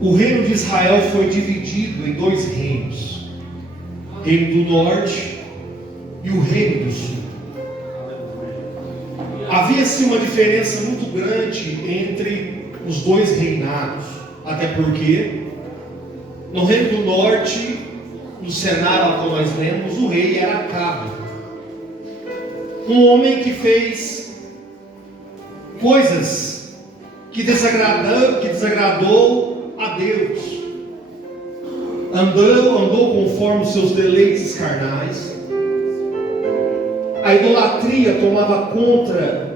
o reino de Israel foi dividido em dois reinos: o reino do norte e o reino do sul. Havia-se uma diferença muito grande entre os dois reinados, até porque no reino do norte, no cenário ao qual nós lemos, o rei era Acabe, um homem que fez coisas que desagradou a Deus, andou conforme os seus deleites carnais. A idolatria tomava conta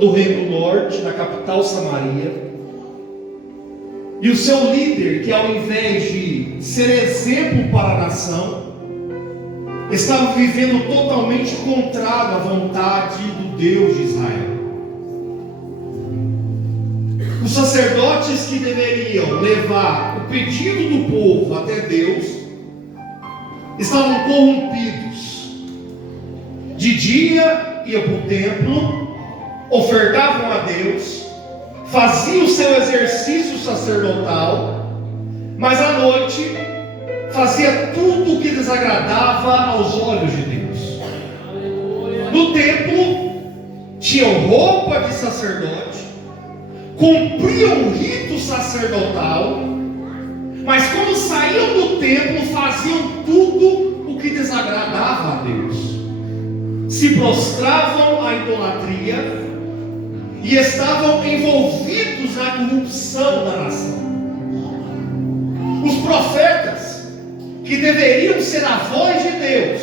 do reino do norte, na capital Samaria. E o seu líder, que ao invés de ser exemplo para a nação, estava vivendo totalmente contrário à vontade do Deus de Israel. Os sacerdotes que deveriam levar o pedido do povo até Deus estavam corrompidos. De dia iam para o templo, ofertavam a Deus, faziam o seu exercício sacerdotal, mas à noite fazia tudo o que desagradava aos olhos de Deus. No templo tinham roupa de sacerdote, cumpriam o rito sacerdotal, mas quando saíam do templo faziam tudo o que desagradava a Deus. Se prostravam à idolatria e estavam envolvidos na corrupção da nação. Os profetas, que deveriam ser a voz de Deus,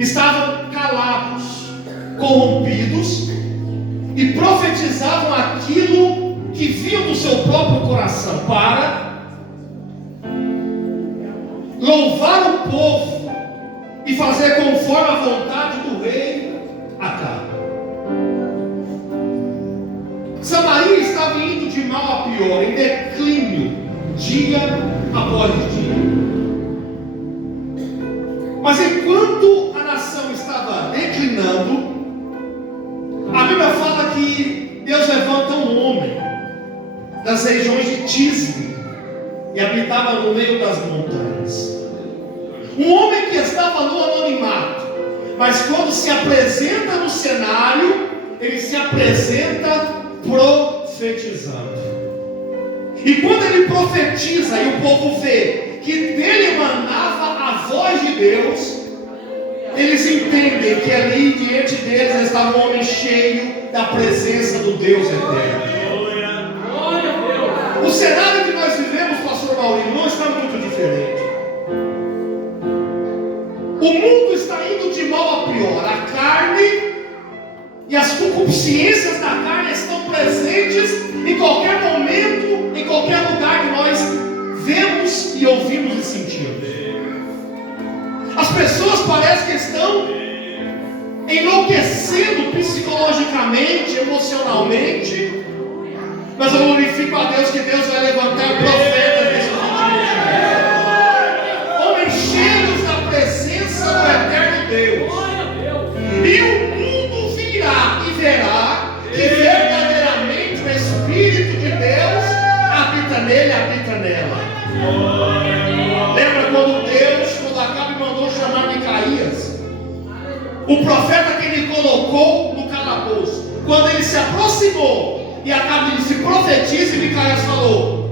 estavam calados, corrompidos, e profetizavam aquilo que viam do seu próprio coração, para louvar o povo e fazer conforme a vontade do rei Acabe. Samaria estava indo de mal a pior, em declínio, dia após dia. Mas enquanto a nação estava declinando, a Bíblia fala que Deus levanta um homem das regiões de Tisbe, e habitava no meio das montanhas. Um homem que estava no anonimato, mas quando se apresenta no cenário, ele se apresenta profetizando. E quando ele profetiza e o povo vê que dele emanava a voz de Deus, eles entendem que ali diante deles estava um homem cheio da presença do Deus eterno. O cenário que nós vivemos, pastor Maurinho, não está muito diferente. O mundo está indo de mal a pior. A carne e as concupiscências da carne estão presentes em qualquer momento, em qualquer lugar que nós vemos e ouvimos e sentimos. As pessoas parecem que estão enlouquecendo psicologicamente, emocionalmente, mas eu glorifico a Deus que Deus vai levantar profetas nesse dia. Homens cheios da presença do eterno Deus. E o mundo virá e verá que verdadeiramente o Espírito de Deus habita nele, habita nela. Lembra quando Acabe mandou chamar Micaías, o profeta que ele colocou no calabouço? Quando ele se aproximou e Acabe disse: profetize, e Micaías falou: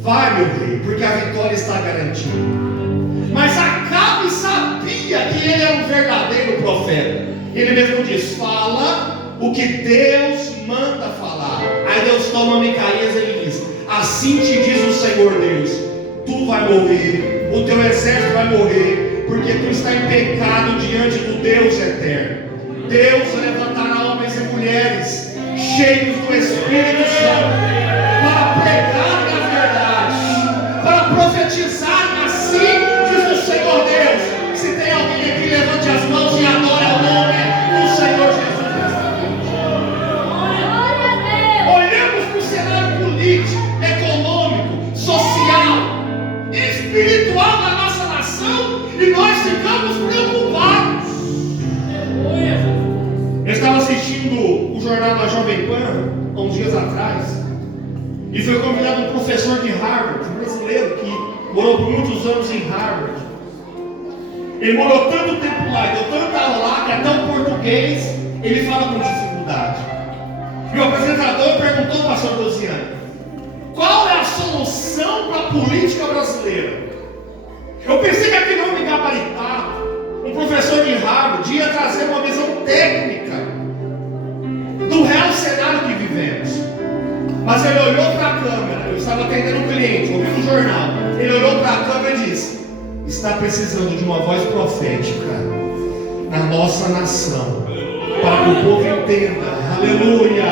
vai, meu rei, porque a vitória está garantida. Mas Acabe sabia que ele era um verdadeiro profeta. Ele mesmo diz: fala o que Deus manda falar. Aí Deus toma Micaías e ele diz: assim te diz o Senhor Deus, tu vai morrer, o teu exército vai morrer, porque tu está em pecado diante do Deus eterno. Deus levantará homens e mulheres cheios do Espírito Santo para pregar a verdade, para profetizar. Assim diz o Senhor Deus. Se tem alguém aqui, levante as mãos e adore o nome do Senhor Jesus. Olhamos para o cenário político, econômico, social, espiritual da nossa nação e nós ficamos preocupados. Eu estava assistindo o jornal da Jovem Pan há uns dias atrás, E foi convidado um professor de Harvard, um brasileiro que morou por muitos anos em Harvard. Ele morou tanto tempo lá, deu tanta aula lá, que até o português ele fala com dificuldade. E o apresentador perguntou ao pastor Dosiane: qual é a solução para a política brasileira? Eu pensei que aquele homem gabaritado, um professor de Harvard, ia trazer uma visão técnica do real cenário que vivemos. Mas ele olhou para a câmera, eu estava atendendo um cliente, ouvindo um jornal. Ele olhou para a câmera e disse: está precisando de uma voz profética na nossa nação, para que o povo entenda, aleluia,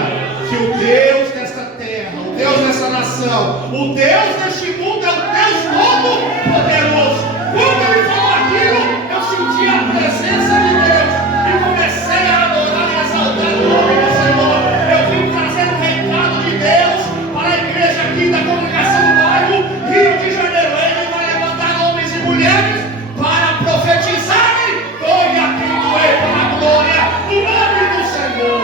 que o Deus desta terra, o Deus dessa nação, o Deus deste mundo é o Deus todo-poderoso. Quando ele falou aquilo, eu senti a presença de Deus e comecei a adorar e exaltar o nome do Senhor. Eu vim trazer um recado de Deus para a igreja aqui da congregação do bairro Rio de Janeiro. Ele vai levantar homens e mulheres para profetizarem, doe a quem doer para a glória do nome do Senhor.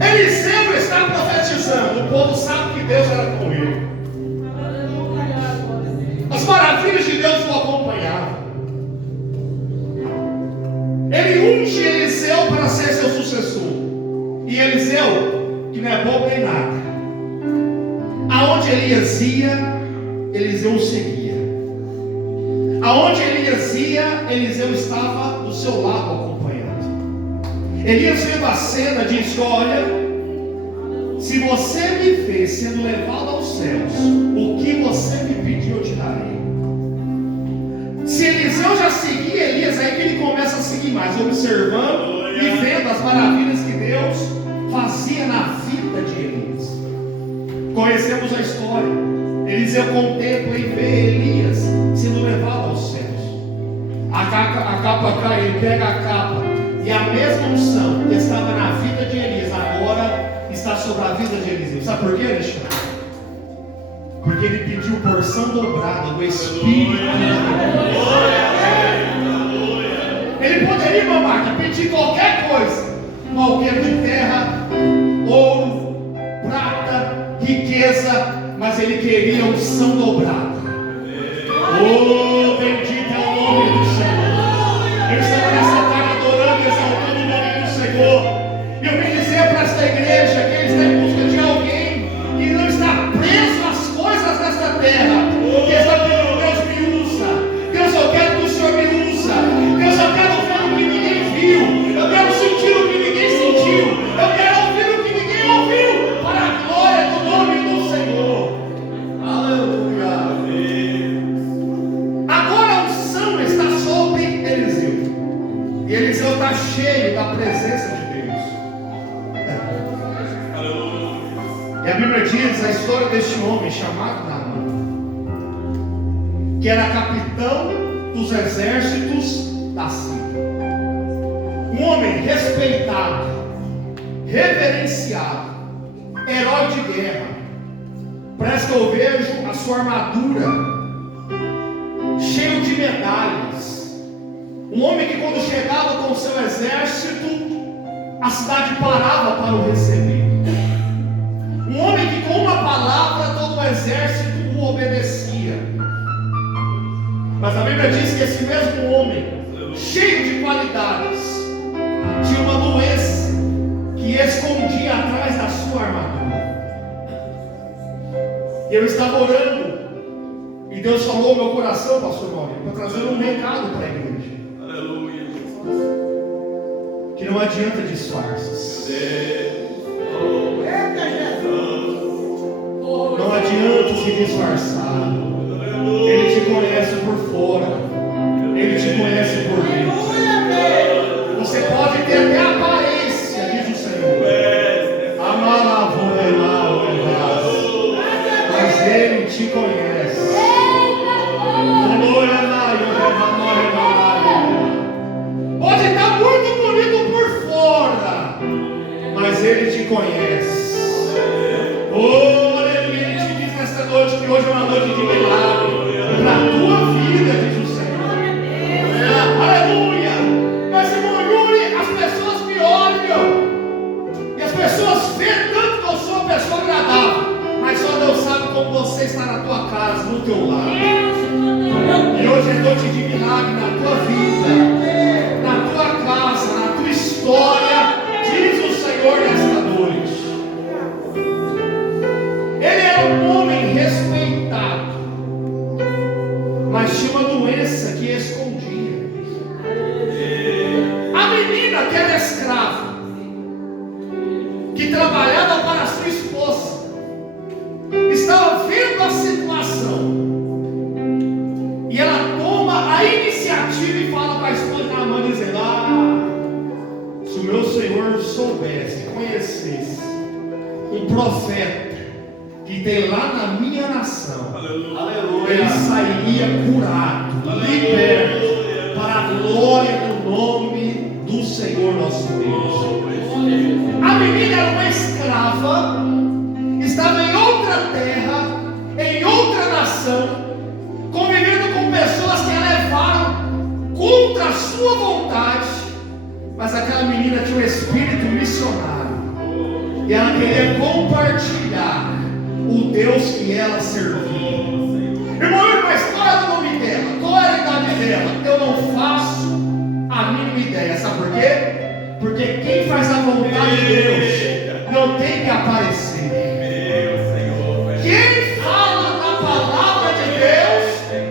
Eliseu está profetizando, o povo sabe que Deus era com ele. As maravilhas de Deus o acompanhavam. Ele unge Eliseu para ser seu sucessor. E Eliseu, que não é bobo nem nada, aonde Elias ia, Eliseu o seguia. Aonde Elias ia, Eliseu estava do seu lado acompanhando. Elias vendo a cena disse: olha, se você me vê sendo levado aos céus, o que você me pediu eu te darei. Se Eliseu já seguia Elias, aí que ele começa a seguir mais, observando e vendo as maravilhas que Deus fazia na vida de Elias. Conhecemos a história. Eliseu contempla e vê Elias sendo levado aos céus. A capa cai, ele pega a capa, e a mesma unção que estava na vida de Elias agora está sobre a vida de Eliseu. Sabe por quê, Alexandre? Porque ele pediu porção dobrada do Espírito de Deus. Ele poderia, mamãe, pedir qualquer coisa: um alqueire de terra, ouro, prata, riqueza, mas ele queria unção dobrada. Oh, bendito é o nome do Senhor. Eu estava nessa tarde adorando e exaltando o nome do Senhor. E eu vim dizer para esta igreja que ele está em busca de alguém que não está preso às coisas desta terra, que está pedindo: Deus me usa, Deus, eu quero que o Senhor me usa, Deus, eu quero ver o que ninguém viu, eu quero sentir o que ninguém sentiu, eu quero ouvir o que ninguém ouviu, para a glória do nome do Senhor. Aleluia. Agora a unção está sobre Eliseu, e Eliseu está cheio da presença de Deus. E a Bíblia diz a história deste homem chamado Naamã, que era capitão dos exércitos da Síria. Um homem respeitado, reverenciado, herói de guerra. Parece que eu vejo a sua armadura cheio de medalhas. Um homem que, quando chegava com o seu exército, a cidade parava para o receber. Um homem que, com uma palavra, todo o exército o obedecia. Mas a Bíblia diz que esse mesmo homem, cheio de qualidades, tinha uma doença que escondia atrás da sua armadura. E eu estava orando, e Deus falou ao meu coração, pastor Maurício, para trazer um recado para a igreja. Aleluia. Que não adianta disfarces. Não adianta se disfarçar. Ele te conhece por fora, Ele te conhece por dentro. Você pode ter até a aparência, diz o Senhor, mas Ele te conhece. Pode estar muito bonito por fora, mas Ele te conhece. Oh, aleluia. Ele te diz nesta noite que hoje é uma noite de milagre para a tua vida, diz o Senhor. Aleluia. Mas, irmão Yuri, as pessoas me olham e as pessoas veem teu lado. E hoje é noite de milagre na tua vida, na tua casa, na tua história, diz o Senhor nesta noite. Ele era um homem respeitado, mas tinha uma doença que escondia. A menina que era escrava, que trabalhava para a sua esposa, estava vendo a situação, e ela toma a iniciativa e fala para a esposa na mão, dizendo: se o meu Senhor soubesse, conhecesse um profeta que tem lá na minha nação, aleluia, ele sairia curado, liberto, para a glória do nome do Senhor nosso Deus. A menina era uma escrava, estava em outra terra, em outra nação, convivendo com pessoas que a levaram contra a sua vontade, mas aquela menina tinha um espírito missionário, e ela queria compartilhar o Deus que ela servia. Irmão, a história do nome dela, qual era a idade dela? Eu não faço a mínima ideia. Sabe por quê? Porque quem faz a vontade de Deus não tem que aparecer. Quem fala na palavra de Deus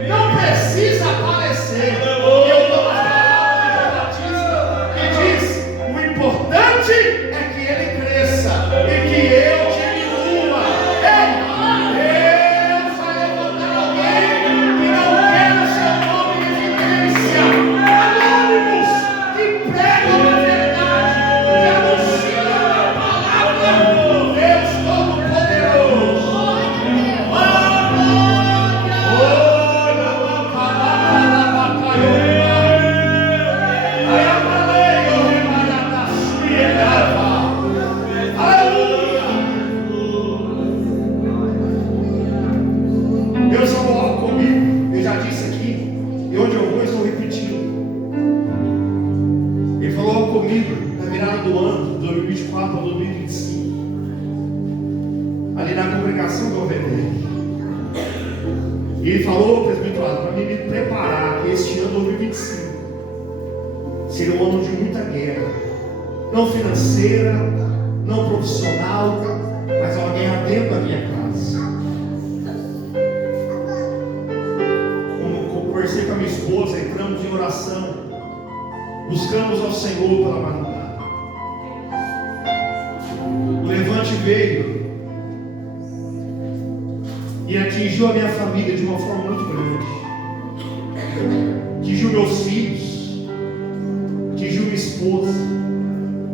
não precisa aparecer. Eu dou a palavra de Batista que diz: o importante é que ele cresça e que eu diminua. Deus vai levantar alguém que não quer o seu nome em evidência. Anônimos que pregam a verdade, que anunciam a palavra do Deus Todo-Poderoso. Deus falou comigo, eu já disse aqui, e onde eu vou, eu estou repetindo. Ele falou comigo na virada do ano, 2024 para 2025, ali na congregação do Alvedere. E ele falou, presbítero, para mim me preparar, que este ano 2025 seria um ano de muita guerra, não financeira, não profissional, mas uma guerra dentro da minha casa. Conversei com a minha esposa, entramos em oração, buscamos ao Senhor pela madrugada. O levante veio e atingiu a minha família de uma forma muito grande. Atingiu meus filhos, atingiu minha esposa,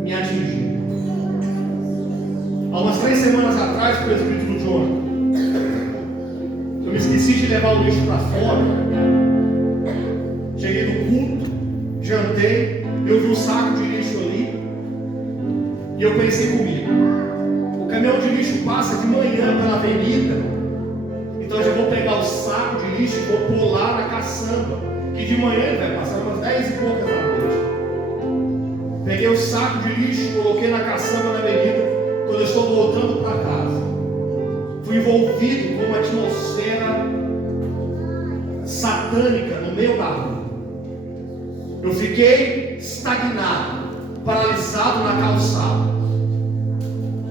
me atingiu. Há umas 3 semanas atrás, o presbítero John, eu me esqueci de levar o lixo para fora. Cheguei do culto, jantei, eu vi um saco de lixo ali, e eu pensei comigo: o caminhão de lixo passa de manhã pela avenida, então eu já vou pegar o saco de lixo e vou pôr lá na caçamba, que de manhã ele vai passar umas 10 e poucas da noite. Peguei o saco de lixo, coloquei na caçamba na avenida. Quando eu estou voltando para casa, fui envolvido com uma atmosfera satânica no meio da rua. Eu fiquei estagnado, paralisado na calçada.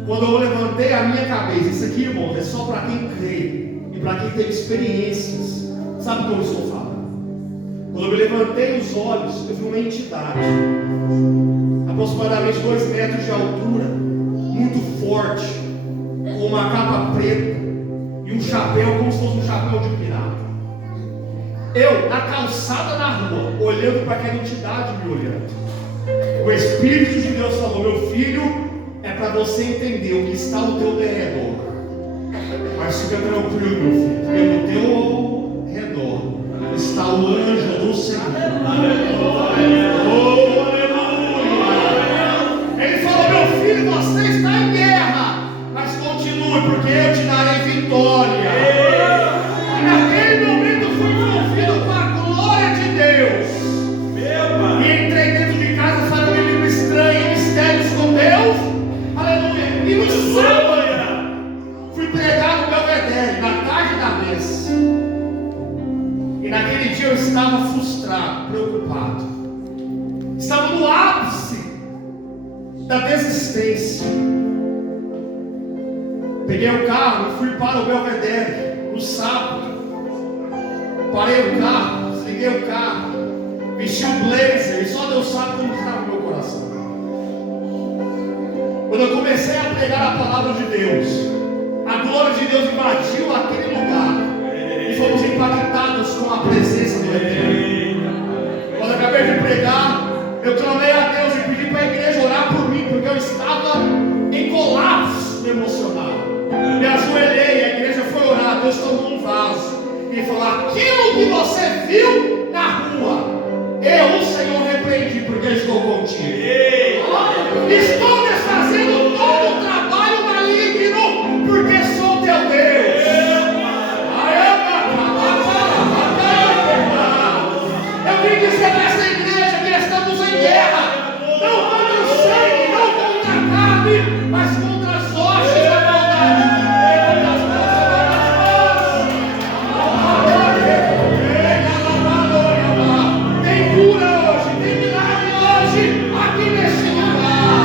Quando eu levantei a minha cabeça, isso aqui, irmãos, é só para quem crê e para quem teve experiências, sabe o que eu estou falando? Quando eu levantei os olhos, eu vi uma entidade, aproximadamente 2 metros de altura, muito forte, com uma capa preta e um chapéu, como se fosse um chapéu de pirata. Eu, na calçada na rua, olhando para aquela entidade me olhando. O Espírito de Deus falou: meu filho, é para você entender o que está ao teu derredor. Mas fica tranquilo, meu filho, porque no teu redor está o anjo do Senhor. Oh, aleluia! Ele falou: meu filho, você está em guerra, mas continue, porque eu te darei vitória. E naquele momento eu fui envolvido com a glória de Deus. E entrei dentro de casa falando em língua estranha, mistérios com Deus. Aleluia! E no sábado fui pregar no Belvedere, na tarde da vez. frustrado, preocupado. Estava no ápice da desistência. Peguei o carro e fui para o Belvedere no sábado. Parei o carro, desliguei o carro, vesti um blazer e só Deus sabe como estava o meu coração. Quando eu comecei a pregar a palavra de Deus, a glória de Deus invadiu aquele lugar e fomos impactados com a presença do Eterno. Quando eu acabei de pregar, eu clamei a Deus e pedi para a igreja orar por mim, porque eu estava em colapso emocional. Me ajoelhei, a igreja foi orar, Deus tomou um vaso e falou: aquilo que você viu na rua, eu, o Senhor, repreendi, porque eu estou contigo. Estou desfazendo todo o trabalho maligno, porque sou teu Deus. Eu vim dizer para essa igreja que estamos em guerra, não contra o sangue, não contra a carne, mas contra as hostes da maldade. Tem cura hoje, tem milagre hoje, aqui neste lugar.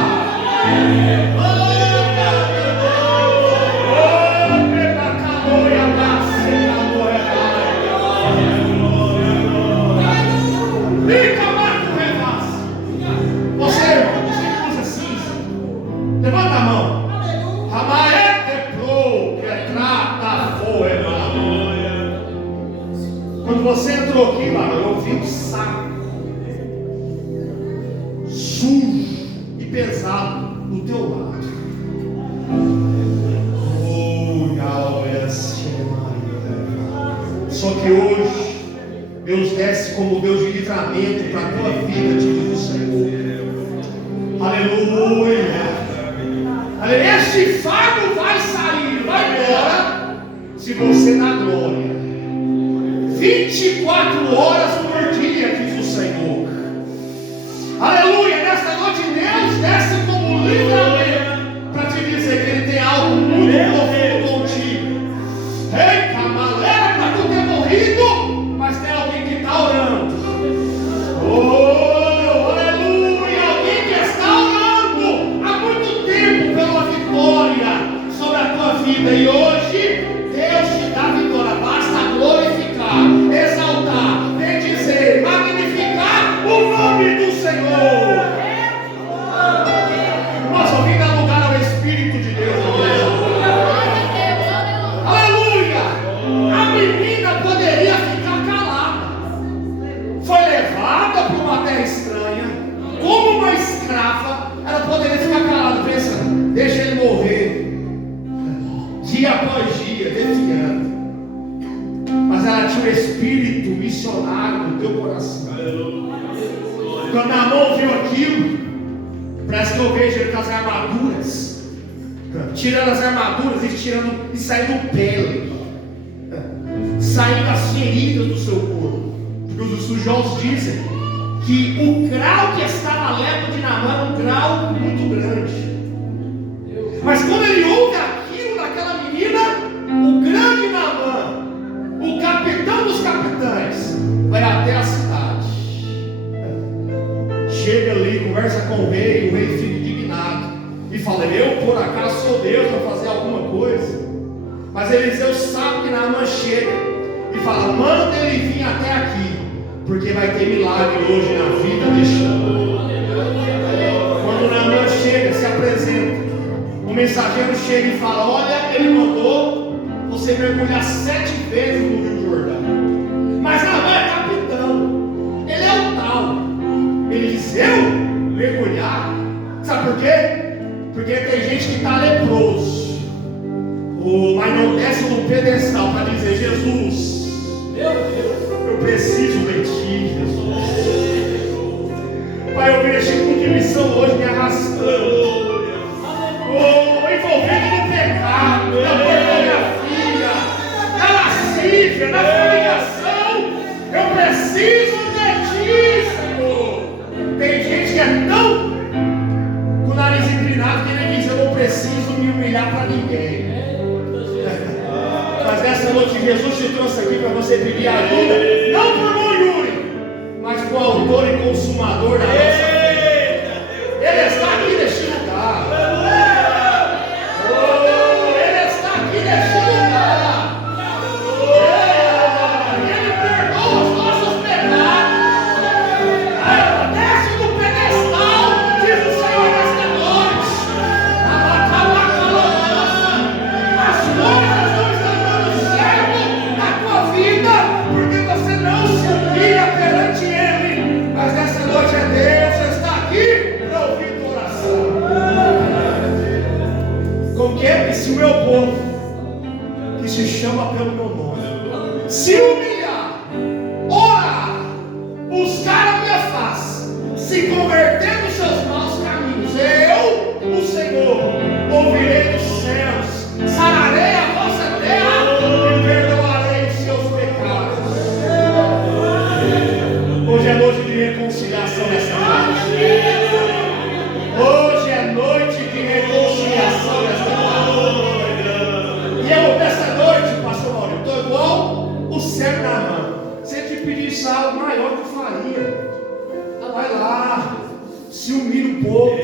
Levanta a mão. Quando você entrou aqui, eu vi um saco sujo e pesado no teu lado. Só que hoje Deus desce como Deus de livramento para a tua vida, te diz o Senhor. Aleluia. Este fardo vai sair, vai embora, se você dá glória. 24 horas por dia, diz o Senhor. Aleluia. Nesta noite Deus desce como livramento para te dizer que Ele tem algo muito profundo contigo. Ei, camalera, para tu ter morrido, mas tem alguém que está orando. Oh, aleluia. Alguém que está orando há muito tempo pela vitória sobre a tua vida. E hoje Deus te dá vitória. Basta glorificar, exaltar, bendizer, magnificar o nome do Senhor. Nossa, alguém dá lugar ao Espírito de Deus. Aleluia. A menina poderia ficar calada. Foi levada para uma terra estranha, como uma escrava. Ela poderia ficar calada, pensando: deixa ele morrer, dia após dia, defiando. Mas ela tinha um espírito missionário no teu coração. Quando a mão viu aquilo, parece que eu vejo ele com as armaduras, tirando as armaduras e saindo pele, saindo as feridas do seu corpo. Porque os estudiosos dizem que o grau que estava a lepra de Naamã era um grau muito grande. Mas quando ele ouve aquilo naquela menina, o grande Naamã, o capitão dos capitães, vai até a cidade. Chega ali, conversa com o rei fica indignado e fala: eu por acaso sou Deus para fazer alguma coisa? Mas Eliseu sabe que Naamã chega e fala: manda ele vir até aqui, porque vai ter milagre hoje na vida deste homem. Quando Naamã chega, se apresenta, o mensageiro chega e fala: olha, ele mandou você mergulhar 7 vezes no Rio Jordão. Mas Naamã é capitão, ele é o tal. Ele diz: eu mergulhar? Sabe por quê? Porque tem gente que está leproso, mas não desce no pedestal para dizer: Jesus, eu preciso de ti, Jesus. Pai, eu vejo com que missão hoje me arrastando, envolvido no pecado, na pornografia, na lascívia, na fornicação. Eu preciso de ti, Senhor. Tem gente que é tão com o nariz inclinado que ele diz: eu não preciso me humilhar para ninguém. Mas nessa noite Jesus te trouxe aqui para você pedir ajuda, não por mão Yuri, que o autor e consumador da nossa fé, Ele está aqui neste lugar. Ele está aqui neste lugar. Ele perdoa os nossos pecados. Desce do pedestal, diz o Senhor nesta noite. As coisas não estão dando certo na tua vida, porque você não se humilha perante Ele. Mas nessa noite é Deus está aqui para ouvir tua oração. Com que se o meu povo, que se chama pelo meu nome, se humilhar, orar, buscar a minha face, se converter nos seus maus caminhos, eu, o Senhor, ouvirei dos céus, sararei a vossa terra e perdoarei os seus pecados. Hoje é noite de reconciliação nessa noite. Hoje é noite de reconciliação nesta noite. E eu nessa noite, pastor Maurício, estou igual o cego na mão. Se ele te pedisse algo maior que eu faria, vai lá, se humilha um pouco,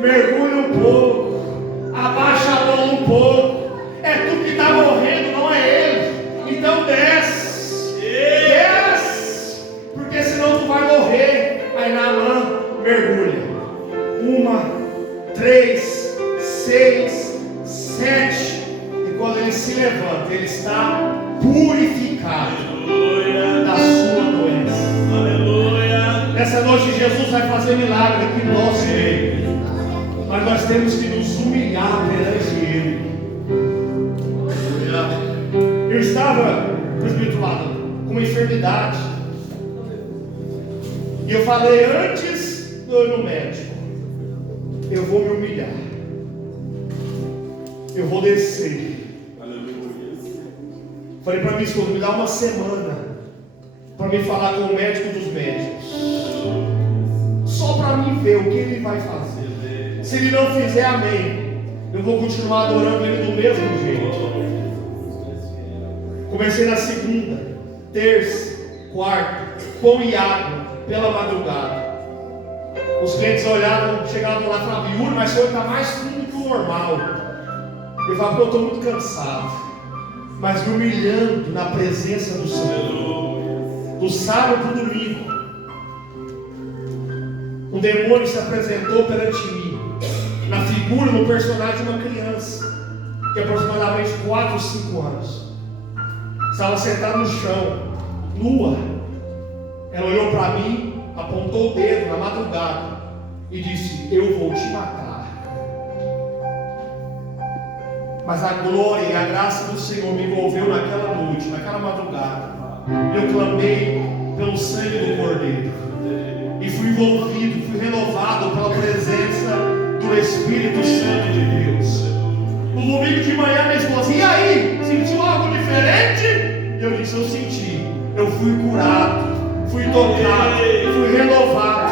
mergulha um pouco, abaixa a mão um pouco. É tu que está morrendo, não é ele. Então desce, desce, porque senão tu vai morrer. Aí na mão, mergulha. 1, 3, 6, 7. E quando ele se levanta, ele está purificado da sua doença. Nessa noite Jesus vai fazer milagre aqui no nosso meio. Mas nós temos que nos humilhar perante Ele. Eu estava, presbítero, com uma enfermidade. E eu falei antes de eu ir no médico: eu vou me humilhar. Eu vou descer. Falei para minha esposa: me dá uma semana para me falar com o médico dos médicos, só para mim ver o que ele vai fazer. Se ele não fizer, amém, eu vou continuar adorando ele do mesmo jeito. Comecei na segunda, terça, quarta, pão e água pela madrugada. Os clientes olhavam, chegavam lá e falavam: Yuri, mas o senhor está mais fundo que o normal. Eu falava: eu estou muito cansado, mas me humilhando na presença do Senhor. Do sábado para o domingo, um demônio se apresentou perante mim, na figura, no personagem de uma criança, de aproximadamente 4 ou 5 anos. Estava sentada no chão, nua. Ela olhou para mim, apontou o dedo na madrugada e disse: eu vou te matar. Mas a glória e a graça do Senhor me envolveu naquela noite, naquela madrugada. Eu clamei pelo sangue do Cordeiro e fui envolvido, fui renovado pela presença do Espírito Santo de Deus. No domingo de manhã minha esposa: e aí, sentiu algo diferente? E eu disse: eu senti. Eu fui curado, fui tocado, fui renovado.